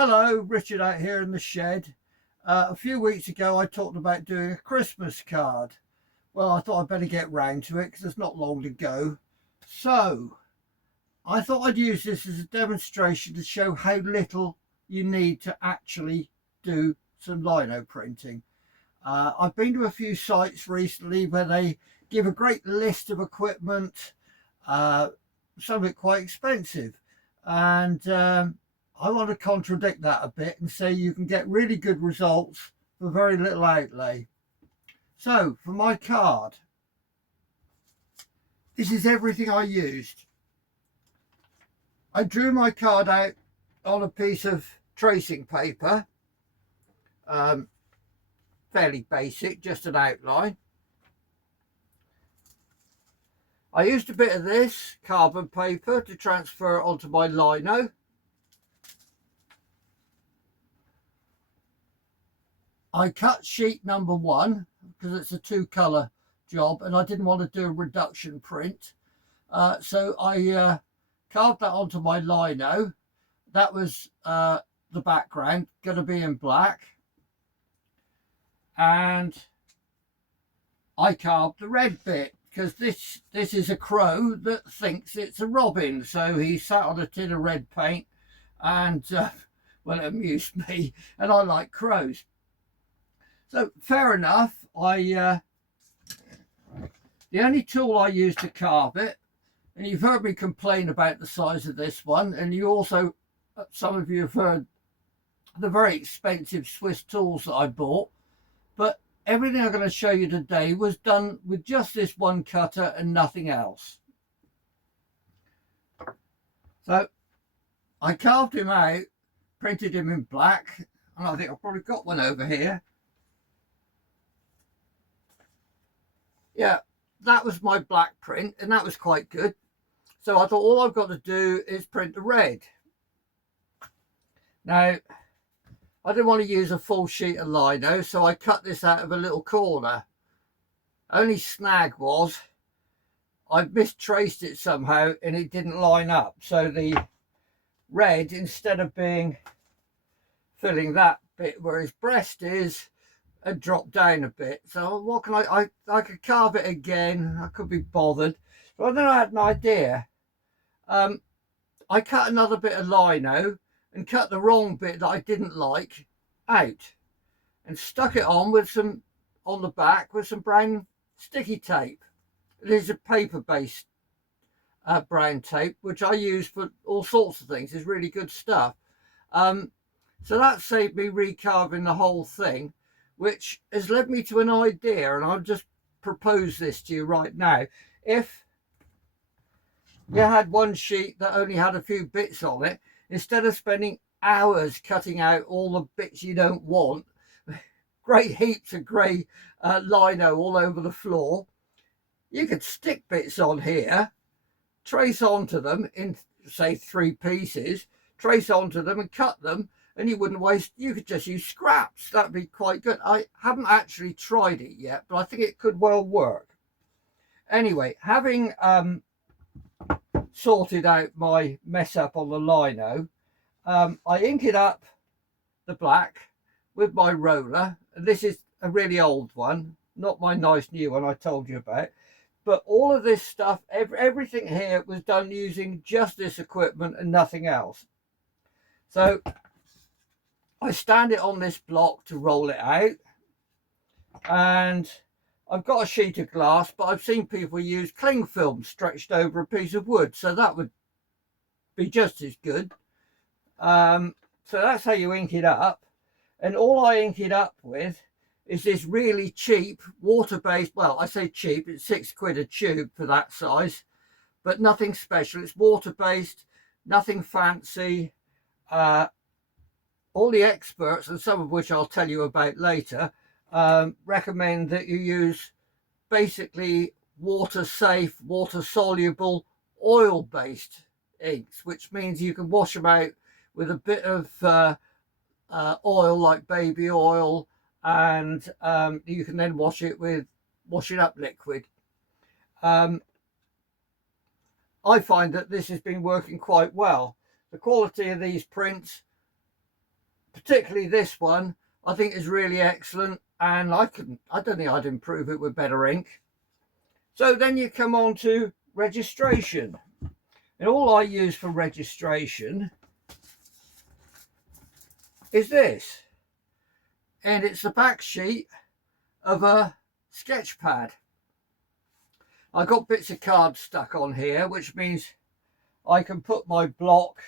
Hello, Richard out here in the shed. A few weeks ago I talked about doing a Christmas card. Well, I thought I'd better get round to it because it's not long to go. So I thought I'd use this as a demonstration to show how little you need to actually do some lino printing. I've been to a few sites recently where they give a great list of equipment, some of it quite expensive, and I want to contradict that a bit and say you can get really good results for very little outlay. So for my card, this is everything I used. I drew my card out on a piece of tracing paper, fairly basic, just an outline. I used a bit of this carbon paper to transfer onto my lino. I cut sheet number 1 because it's a 2-colour job and I didn't want to do a reduction print. So I carved that onto my lino. That was the background, going to be in black. And I carved the red bit because this is a crow that thinks it's a robin. So he sat on a tin of red paint and, well, it amused me, and I like crows. So fair enough, the only tool I use to carve it, and you've heard me complain about the size of this one, and you also, some of you have heard the very expensive Swiss tools that I bought, but everything I'm going to show you today was done with just this one cutter and nothing else. So I carved him out, printed him in black, and I think I've probably got one over here. Yeah, that was my black print, and that was quite good. So I thought all I've got to do is print the red. Now, I didn't want to use a full sheet of lino, so I cut this out of a little corner. Only snag was I mistraced it somehow and it didn't line up. So the red, instead of filling that bit where his breast is, had dropped down a bit. So what can I could carve it again. I could be bothered. But then I had an idea. I cut another bit of lino and cut the wrong bit that I didn't like out and stuck it on the back with some brown sticky tape. It is a paper based brown tape which I use for all sorts of things. It's really good stuff. So that saved me recarving the whole thing, which has led me to an idea, and I'll just propose this to you right now. If you had one sheet that only had a few bits on it, instead of spending hours cutting out all the bits you don't want, great heaps of grey lino all over the floor, you could stick bits on here, trace onto them in, say, 3 pieces, trace onto them and cut them, and you wouldn't waste, you could just use scraps. That'd be quite good. I haven't actually tried it yet, but I think it could well work. Anyway, having sorted out my mess up on the lino, I inked up the black with my roller. And this is a really old one, not my nice new one I told you about. But all of this stuff, everything here was done using just this equipment and nothing else. So I stand it on this block to roll it out, and I've got a sheet of glass, but I've seen people use cling film stretched over a piece of wood, so that would be just as good. So that's how you ink it up, and all I ink it up with is this really cheap water-based, well, I say cheap, it's £6 a tube for that size, but nothing special. It's water-based, nothing fancy. All the experts, and some of which I'll tell you about later, recommend that you use basically water-safe, water-soluble, oil-based inks, which means you can wash them out with a bit of oil, like baby oil, and you can then wash it with washing up liquid. I find that this has been working quite well. The quality of these prints particularly this one, I think is really excellent, and I don't think I'd improve it with better ink. So then you come on to registration, and all I use for registration is this, and it's the back sheet of a sketch pad. I got bits of card stuck on here, which means I can put my block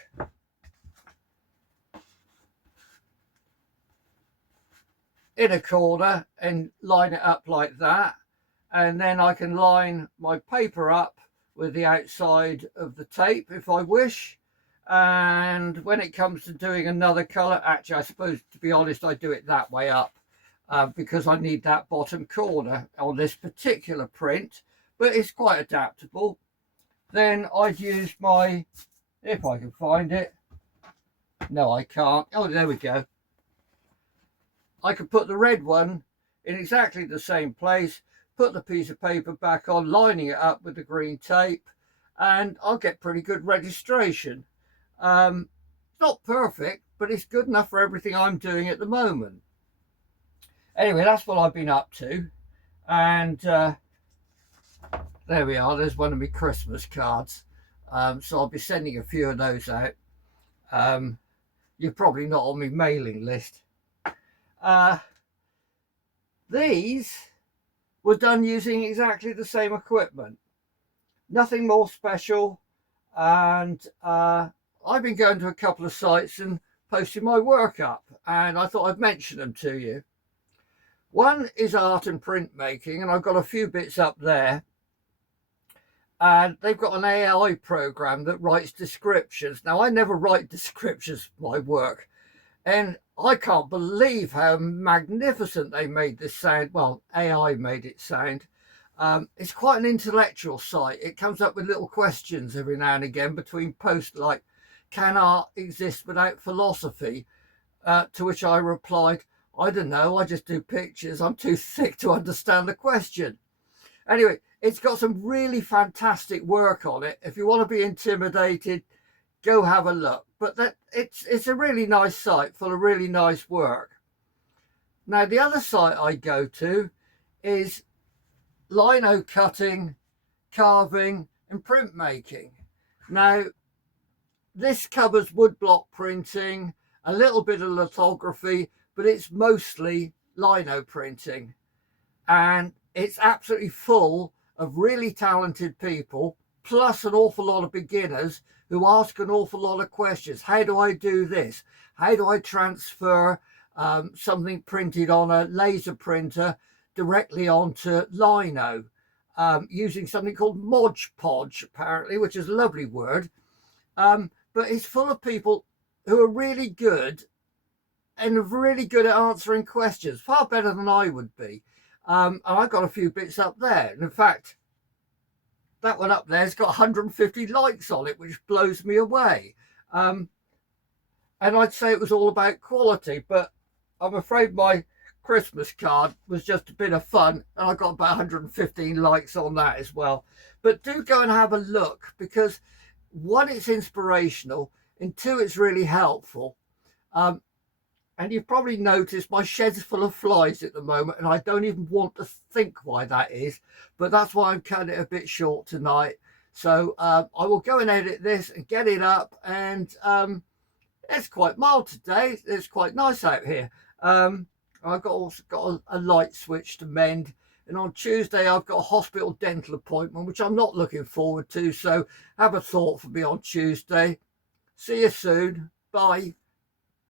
in a corner and line it up like that, and then I can line my paper up with the outside of the tape if I wish. And when it comes to doing another colour, actually I suppose, to be honest, I do it that way up because I need that bottom corner on this particular print, but it's quite adaptable. Then I'd use my, if I can find it, no I can't, oh there we go, I could put the red one in exactly the same place, put the piece of paper back on, lining it up with the green tape, and I'll get pretty good registration. It's not perfect, but it's good enough for everything I'm doing at the moment. Anyway, that's what I've been up to, and there we are. There's one of my Christmas cards. So I'll be sending a few of those out. You're probably not on my mailing list. These were done using exactly the same equipment. Nothing more special, and I've been going to a couple of sites and posting my work up, and I thought I'd mention them to you. One is art and printmaking, and I've got a few bits up there. And they've got an AI program that writes descriptions. Now, I never write descriptions for my work, and I can't believe how magnificent they made this sound. Well, AI made it sound. It's quite an intellectual site. It comes up with little questions every now and again between posts like, can art exist without philosophy? To which I replied, I don't know, I just do pictures. I'm too thick to understand the question. Anyway, it's got some really fantastic work on it. If you want to be intimidated, go have a look. But it's a really nice site full of really nice work. Now, the other site I go to is lino cutting, carving and printmaking. Now, this covers woodblock printing, a little bit of lithography, but it's mostly lino printing. And it's absolutely full of really talented people, plus an awful lot of beginners who ask an awful lot of questions. How do I do this? How do I transfer something printed on a laser printer directly onto lino using something called Mod Podge, apparently, which is a lovely word. But it's full of people who are really good and are really good at answering questions, far better than I would be. And I got a few bits up there. And in fact, that one up there's got 150 likes on it, which blows me away. And I'd say it was all about quality, but I'm afraid my Christmas card was just a bit of fun, and I got about 115 likes on that as well. But do go and have a look, because one, it's inspirational, and two, it's really helpful. And you've probably noticed my shed's full of flies at the moment, and I don't even want to think why that is, but that's why I'm cutting it a bit short tonight. So I will go and edit this and get it up, and it's quite mild today. It's quite nice out here. I've also got a light switch to mend, and on Tuesday I've got a hospital dental appointment, which I'm not looking forward to, so have a thought for me on Tuesday. See you soon. Bye.